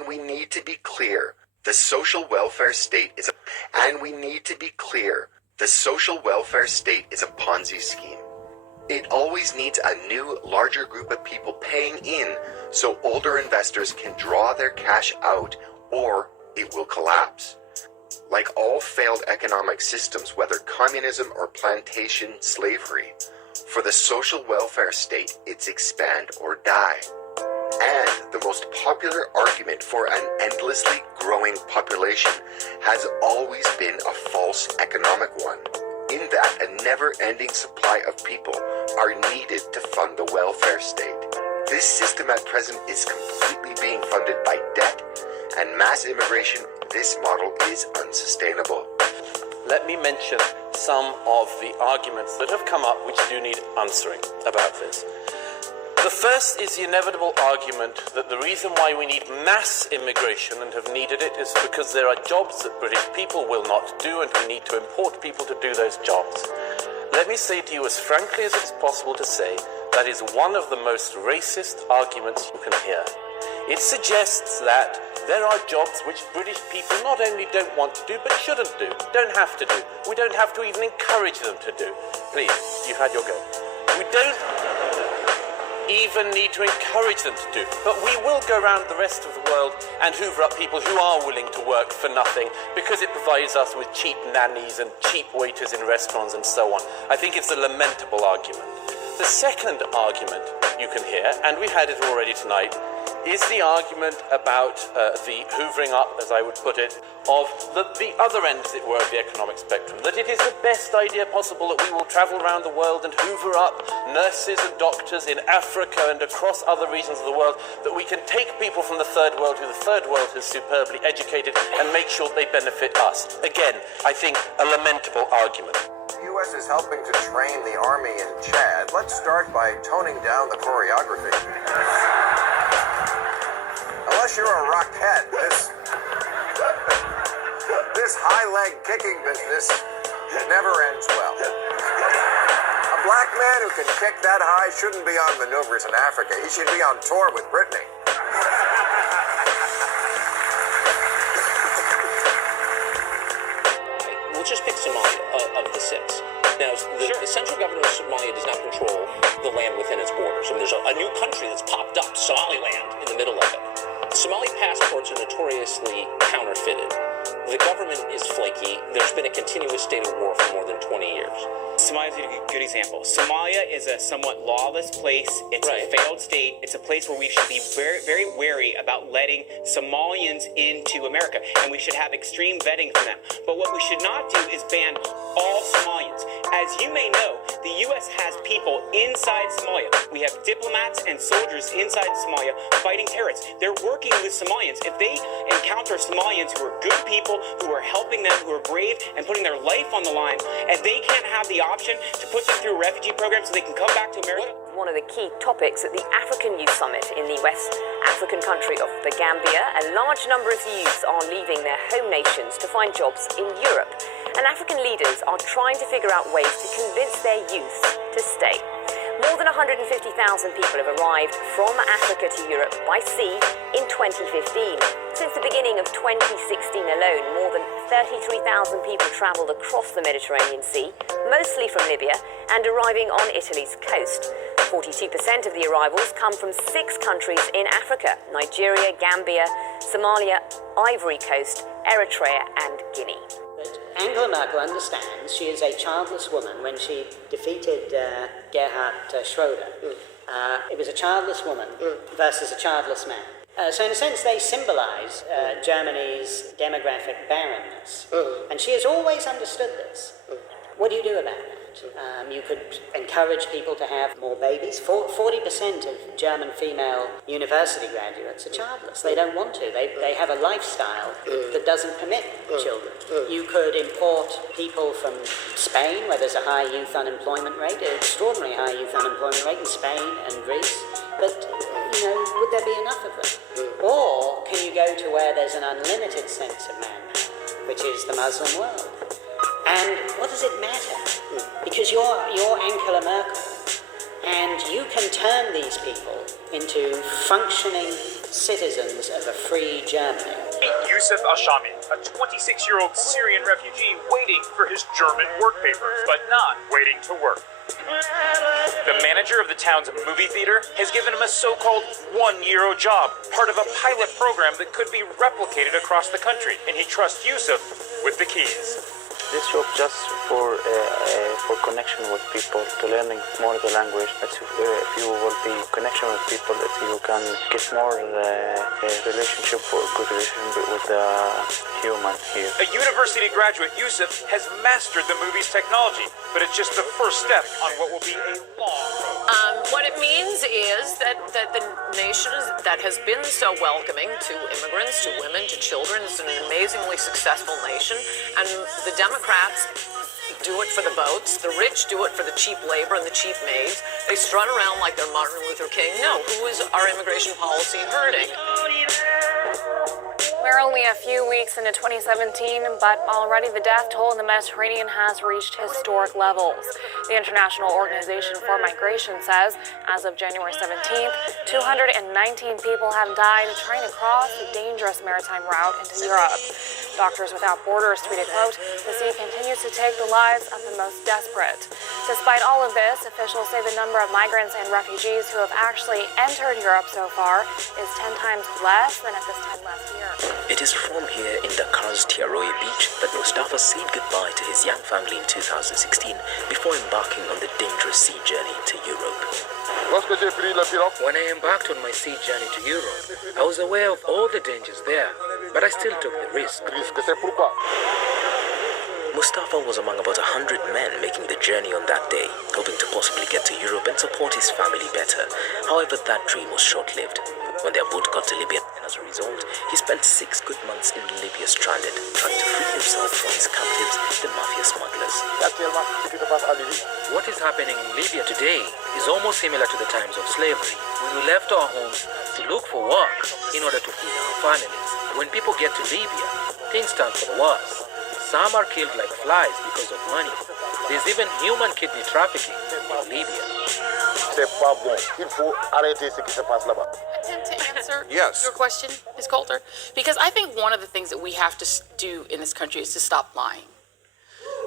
And we need to be clear, the social welfare state is a Ponzi scheme. It always needs a new, larger group of people paying in so older investors can draw their cash out, or it will collapse. Like all failed economic systems, whether communism or plantation slavery, for the social welfare state, it's expand or die. And the most popular argument for an endlessly growing population has always been a false economic one, in that a never-ending supply of people are needed to fund the welfare state. This system at present is completely being funded by debt and mass immigration. This model is unsustainable. Let me mention some of the arguments that have come up which do need answering about this. The first is the inevitable argument that the reason why we need mass immigration and have needed it is because there are jobs that British people will not do and we need to import people to do those jobs. Let me say to you as frankly as it's possible to say, that is one of the most racist arguments you can hear. It suggests that there are jobs which British people not only don't want to do, but shouldn't do, don't have to do. We don't have to even encourage them to do. Please, you've had your go. We don't even need to encourage them to do, but we will go around the rest of the world and hoover up people who are willing to work for nothing because it provides us with cheap nannies and cheap waiters in restaurants and so on. I think it's a lamentable argument. The second argument you can hear, and we had it already tonight, is the argument about the hoovering up, as I would put it, of the other end, as it were, of the economic spectrum, that it is the best idea possible that we will travel around the world and hoover up nurses and doctors in Africa and across other regions of the world, that we can take people from the third world who the third world has superbly educated and make sure they benefit us. Again, I think a lamentable argument. The U.S. is helping to train the army in Chad. Let's start by toning down the choreography. Unless you're a rockette, this high leg kicking business never ends well. A black man who can kick that high shouldn't be on maneuvers in Africa. He should be on tour with Britney. We'll just pick Somalia of the six. Now, the central government of Somalia does not control the land within its borders. I mean, there's a new country that's popped up, Somaliland, in the middle of it. Somali passports are notoriously counterfeited. The government is flaky. There's been a continuous state of war for more than 20 years. Somalia is a good example. Somalia is a somewhat lawless place. It's a failed state. It's a place where we should be very, very wary about letting Somalians into America, and we should have extreme vetting for them. But what we should not do is ban all Somalians. As you may know, the U.S. has people inside Somalia. We have diplomats and soldiers inside Somalia fighting terrorists. They're working with Somalians. If they encounter Somalians who are good people, who are helping them, who are brave and putting their life on the line, and they can't have the option to put them through a refugee program so they can come back to America. One of the key topics at the African Youth Summit in the West African country of the Gambia, a large number of youths are leaving their home nations to find jobs in Europe. And African leaders are trying to figure out ways to convince their youth to stay. More than 150,000 people have arrived from Africa to Europe by sea in 2015. Since the beginning of 2016 alone, more than 33,000 people travelled across the Mediterranean Sea, mostly from Libya, and arriving on Italy's coast. 42% of the arrivals come from 6 countries in Africa: Nigeria, Gambia, Somalia, Ivory Coast, Eritrea, and Guinea. Angela Merkel understands she is a childless woman when she defeated Gerhard Schroeder. It was a childless woman versus a childless man. So in a sense, they symbolize Germany's demographic barrenness. And she has always understood this. What do you do about that? You could encourage people to have more babies. 40% of German female university graduates are childless. They don't want to. They have a lifestyle that doesn't permit children. You could import people from Spain, where there's a high youth unemployment rate, an extraordinarily high youth unemployment rate in Spain and Greece. But, would there be enough of them? Or can you go to where there's an unlimited sense of manhood, which is the Muslim world? And what does it matter? Because you're Angela Merkel, And you can turn these people into functioning citizens of a free Germany. Yusuf Ashami, a 26-year-old Syrian refugee waiting for his German work papers, but not waiting to work. The manager of the town's movie theater has given him a so-called €1 job, part of a pilot program that could be replicated across the country, and he trusts Yusuf with the keys. This job just for connection with people, to learning more the language. That if you will be connection with people, that you can get more relationship or good relationship with the human here. A university graduate, Yusuf, has mastered the movie's technology, but it's just the first step on what will be a long. What it means is that the nation that has been so welcoming to immigrants, to women, to children, is an amazingly successful nation, and the Democrats do it for the votes, the rich do it for the cheap labor and the cheap maids. They strut around like they're Martin Luther King. No, who is our immigration policy hurting? We're only a few weeks into 2017, but already the death toll in the Mediterranean has reached historic levels. The International Organization for Migration says, as of January 17th, 219 people have died trying to cross the dangerous maritime route into Europe. Doctors Without Borders tweeted, quote, "The sea continues to take the lives of the most desperate." Despite all of this, officials say the number of migrants and refugees who have actually entered Europe so far is 10 times less than at this time last year. It is from here in Dakar's Tiaroe beach that Mustafa said goodbye to his young family in 2016 before embarking on the dangerous sea journey to Europe. When I embarked on my sea journey to Europe, I was aware of all the dangers there, but I still took the risk. Mustafa was among about 100 men making the journey on that day, hoping to possibly get to Europe and support his family better. However, that dream was short-lived. When their boat got to Libya, and as a result, he spent 6 good months in Libya stranded, trying to free himself from his captives, the mafia smugglers. What is happening in Libya today is almost similar to the times of slavery, when we left our homes to look for work in order to feed our families. When people get to Libya, things turn for the worse. Some are killed like flies because of money. There's even human kidney trafficking in Libya. To answer Yes. your question, Ms. Coulter, because I think one of the things that we have to do in this country is to stop lying.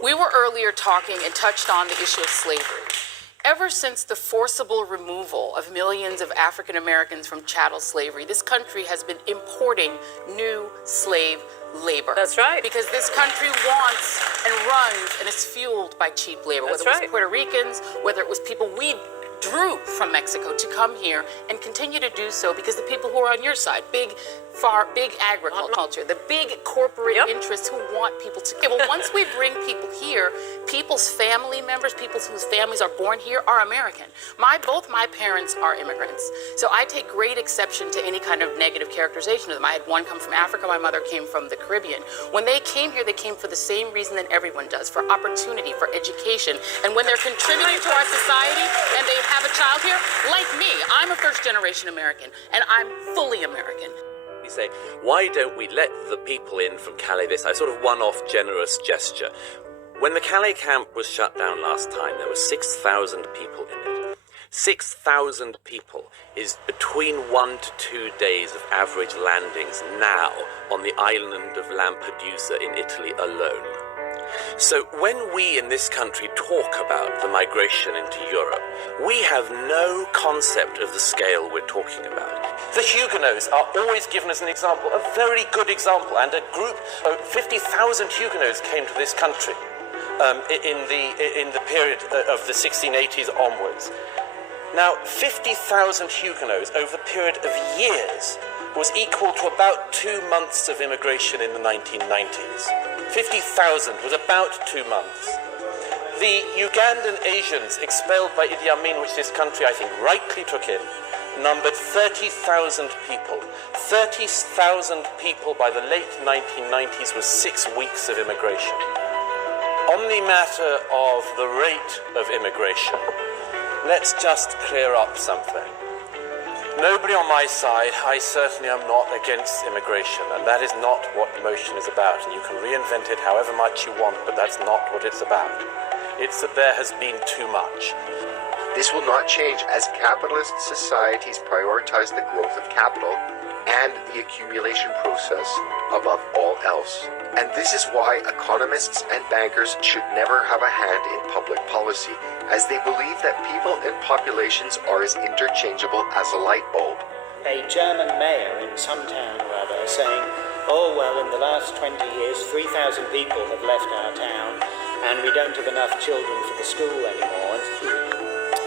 We were earlier talking and touched on the issue of slavery. Ever since the forcible removal of millions of African Americans from chattel slavery, this country has been importing new slave labor. That's right. Because this country wants and runs and is fueled by cheap labor. That's whether it was right. Puerto Ricans, whether it was people we drew from Mexico to come here and continue to do so because the people who are on your side, big agriculture, the big corporate interests who want people to. Okay, well, once we bring people here, people's family members, people whose families are born here, are American. Both my parents are immigrants, so I take great exception to any kind of negative characterization of them. I had one come from Africa, my mother came from the Caribbean. When they came here, they came for the same reason that everyone does, for opportunity, for education. And when they're contributing to our society and they have a child here, like me, I'm a first-generation American, and I'm fully American. We say, why don't we let the people in from Calais this time? Sort of one-off generous gesture. When the Calais camp was shut down last time, there were 6,000 people in it. 6,000 people is between 1 to 2 days of average landings now on the island of Lampedusa in Italy alone. So when we in this country talk about the migration into Europe, we have no concept of the scale we're talking about. The Huguenots are always given as an example, a very good example, and a group of 50,000 Huguenots came to this country in the period of the 1680s onwards. Now, 50,000 Huguenots over the period of years was equal to about 2 months of immigration in the 1990s. 50,000 was about 2 months. The Ugandan Asians expelled by Idi Amin, which this country, I think, rightly took in, numbered 30,000 people. 30,000 people by the late 1990s was 6 weeks of immigration. On the matter of the rate of immigration, let's just clear up something. Nobody on my side, I certainly am not against immigration, and that is not what Motion is about. And you can reinvent it however much you want, but that's not what it's about. It's that there has been too much. This will not change as capitalist societies prioritize the growth of capital and the accumulation process above all else. And this is why economists and bankers should never have a hand in public policy, as they believe that people and populations are as interchangeable as a light bulb. A German mayor in some town or other saying, oh, well, in the last 20 years, 3,000 people have left our town, and we don't have enough children for the school anymore.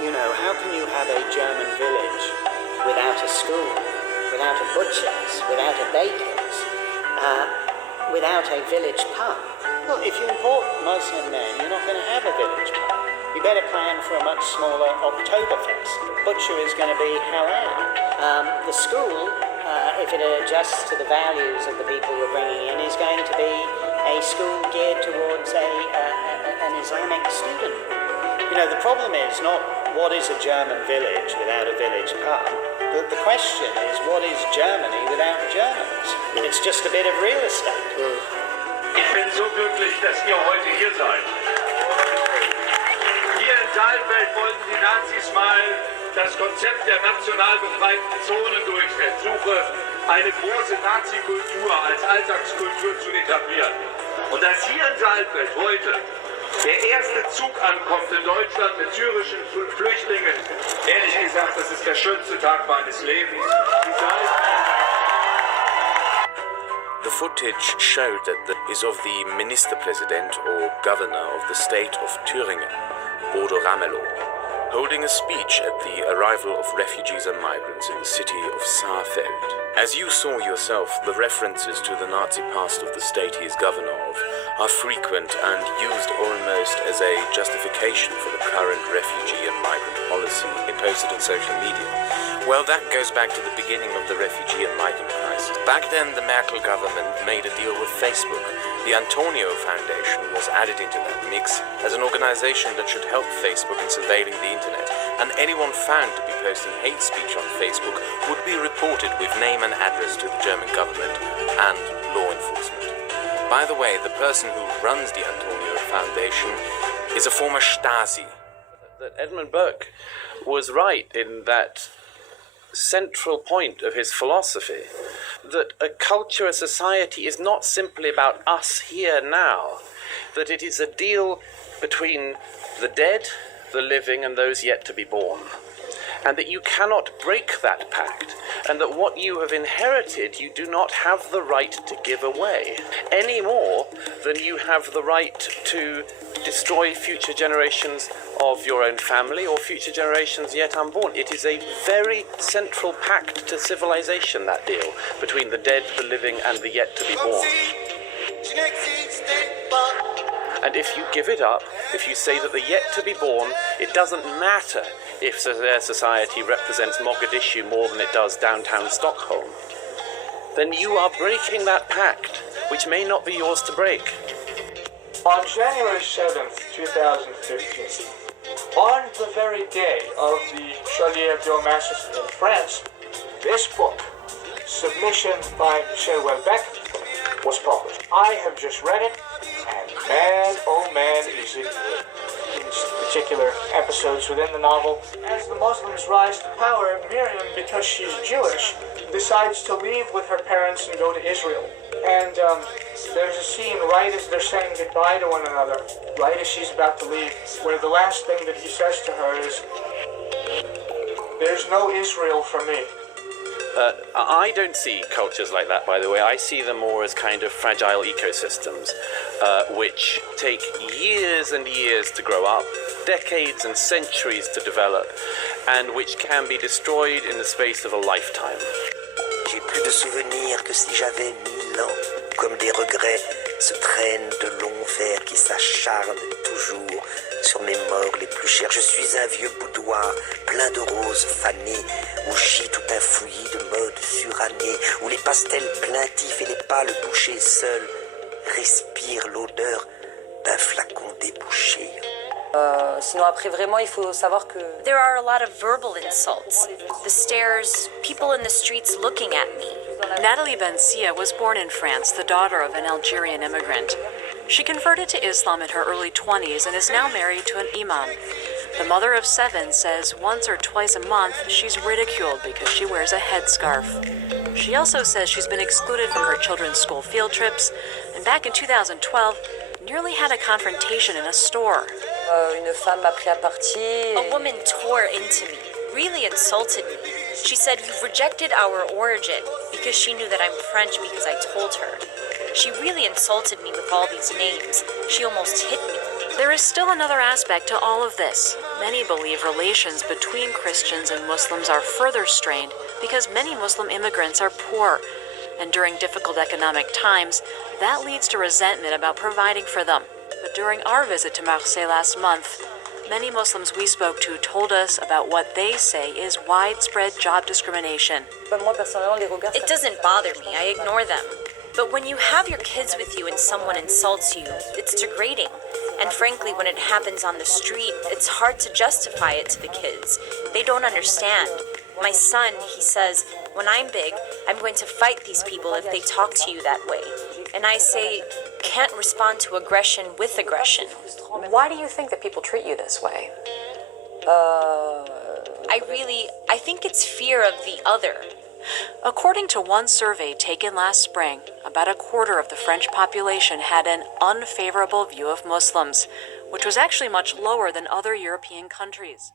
You know, how can you have a German village without a school, without a butcher's, without a baker's, without a village pub? Well, if you import Muslim men, you're not going to have a village pub. You better plan for a much smaller Oktoberfest. Butcher is going to be halal. The school, if it adjusts to the values of the people you're bringing in, is going to be a school geared towards an Islamic student. You know, the problem is not what is a German village without a village pub. The question is, what is Germany without Germans? It's just a bit of real estate. Ich bin so glücklich, dass ihr heute hier seid. Hier in Saalfeld wollten die Nazis mal das Konzept der national befreiten Zonen durchsetzen. Suche eine große Nazi-Kultur als Alltagskultur zu etablieren. Und dass hier in Saalfeld heute der erste Zug ankommt in Deutschland mit syrischen Flüchtlingen, ehrlich gesagt, das ist der schönste Tag meines Lebens. The footage showed that is of the Ministerpräsident or governor of the state of Thüringen, Bodo Ramelow, holding a speech at the arrival of refugees and migrants in the city of Saalfeld. As you saw yourself, the references to the Nazi past of the state he is governor of are frequent and used almost as a justification for the current refugee and migrant policy imposed on social media. Well, that goes back to the beginning of the refugee and migrant crisis. Back then, the Merkel government made a deal with Facebook. The Antonio Foundation was added into that mix as an organization that should help Facebook in surveilling the internet, and anyone found to be posting hate speech on Facebook would be reported with name and address to the German government and law enforcement. By the way, the person who runs the Antonio Foundation is a former Stasi. That Edmund Burke was right in that central point of his philosophy, that a culture, a society is not simply about us here now, that it is a deal between the dead, the living, and those yet to be born. And that you cannot break that pact, and that what you have inherited you do not have the right to give away, any more than you have the right to destroy future generations of your own family or future generations yet unborn. It is a very central pact to civilization, that deal between the dead, the living, and the yet to be born. And if you give it up, if you say that the yet to be born, it doesn't matter if their society represents Mogadishu more than it does downtown Stockholm, then you are breaking that pact, which may not be yours to break. On January 7th, 2015, on the very day of the Charlie Hebdo massacre in France, this book, Submission by Michel Houellebecq, was published. I have just read it, and man, oh man, is it good. In particular episodes within the novel, as the Muslims rise to power, Miriam, because she's Jewish, decides to leave with her parents and go to Israel. And there's a scene right as they're saying goodbye to one another, right as she's about to leave, where the last thing that he says to her is, "There's no Israel for me." I don't see cultures like that, by the way. I see them more as kind of fragile ecosystems, which take years and years to grow up, decades and centuries to develop, and which can be destroyed in the space of a lifetime. J'ai plus de souvenirs que si j'avais 1000 ans, comme des regrets se traînent de longs vers qui s'acharnent toujours sur mes morts les plus chers. Je suis un vieux boudoir plein de roses fanées, où gît tout un fouillis de mode surannée, où les pastels plaintifs et les pâles bouchées seuls respirent l'odeur d'un flacon débouché. Sinon après vraiment il faut savoir que there are a lot of verbal insults. The stares, people in the streets looking at me. Natalie Bencia was born in France, the daughter of an Algerian immigrant. She converted to Islam in her early 20s and is now married to an imam. The mother of 7 says once or twice a month she's ridiculed because she wears a headscarf. She also says she's been excluded from her children's school field trips, and back in 2012, nearly had a confrontation in a store. Une femme m'a pris à partie. A woman tore into me, really insulted me. She said, "You've rejected our origin," because she knew that I'm French because I told her. She really insulted me with all these names. She almost hit me. There is still another aspect to all of this. Many believe relations between Christians and Muslims are further strained because many Muslim immigrants are poor, and during difficult economic times, that leads to resentment about providing for them. But during our visit to Marseille last month, many Muslims we spoke to told us about what they say is widespread job discrimination. It doesn't bother me. I ignore them. But when you have your kids with you and someone insults you, it's degrading. And frankly, when it happens on the street, it's hard to justify it to the kids. They don't understand. My son, he says, when I'm big, I'm going to fight these people if they talk to you that way. And I say, can't respond to aggression with aggression. Why do you think that people treat you this way? I think it's fear of the other. According to one survey taken last spring, about a quarter of the French population had an unfavorable view of Muslims, which was actually much lower than other European countries.